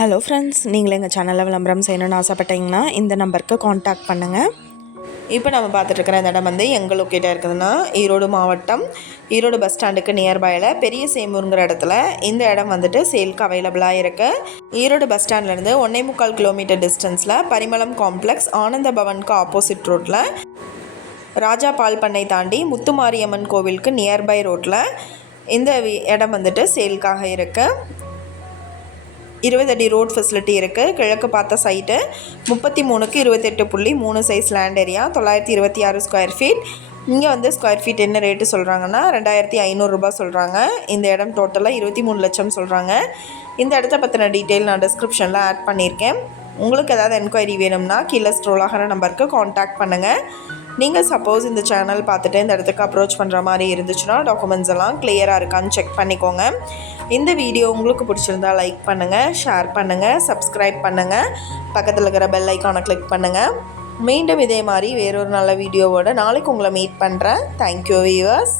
Hello friends, நீங்களும் எங்கள் சேனலில் விளம்பரம் செய்யணும்னு ஆசைப்பட்டீங்கன்னா இந்த நம்பருக்கு காண்டாக்ட் பண்ணுங்கள். இப்போ நம்ம பார்த்துட்ருக்கிற இந்த இடம் வந்து எங்கே லொக்கேட்டாக இருக்குதுன்னா ஈரோடு மாவட்டம் ஈரோடு பஸ் ஸ்டாண்டுக்கு நியர்பையில் பெரிய சேமூருங்கிற இடத்துல இந்த இடம் வந்துட்டு சேல்க்கு அவைலபிளாக இருக்குது. ஈரோடு பஸ் ஸ்டாண்ட்லேருந்து 1.25 கிலோமீட்டர் டிஸ்டன்ஸில் பரிமளம் காம்ப்ளெக்ஸ் ஆனந்த பவனுக்கு ஆப்போசிட் ரோட்டில் ராஜா பால் பண்ணை தாண்டி முத்துமாரியம்மன் கோவிலுக்கு நியர்பை ரோட்டில் இந்த இடம் வந்துட்டு சேல்க்காக இருக்குது. 20 அடி ரோட் ஃபெசிலிட்டி இருக்குது. கிழக்கு பார்த்த சைட்டு 33க்கு 28.3 size land area, 926 square feet. இங்கே வந்து ஸ்கொயர் ஃபீட் என்ன ரேட்டு சொல்கிறாங்கன்னா 2500 ரூபா சொல்கிறாங்க. இந்த இடம் டோட்டலாக 23 லட்சம் சொல்கிறாங்க. இந்த இடத்த பற்றின டீட்டெயில் நான் டிஸ்கிரிப்ஷனில் ஆட் பண்ணியிருக்கேன். உங்களுக்கு ஏதாவது என்கொயரி வேணும்னா கீழே ஸ்க்ரோல் ஆகிற நம்பருக்கு காண்டாக்ட் பண்ணுங்கள். நீங்கள் சப்போஸ் இந்த சேனல் பார்த்துட்டு இந்த இடத்துக்கு அப்ரோச் பண்ணுற மாதிரி இருந்துச்சுன்னா டாக்குமெண்ட்ஸ் எல்லாம் கிளியராக இருக்கான்னு செக் பண்ணிக்கோங்க. இந்த வீடியோ உங்களுக்கு பிடிச்சிருந்தா லைக் பண்ணுங்கள், ஷேர் பண்ணுங்கள், சப்ஸ்கிரைப் பண்ணுங்கள், பக்கத்தில் இருக்கிற பெல் ஐக்கானை கிளிக் பண்ணுங்கள். மீண்டும் இதே மாதிரி வேறொரு நல்ல வீடியோவோட நாளைக்கு உங்களை மீட் பண்ணுறேன். Thank you viewers.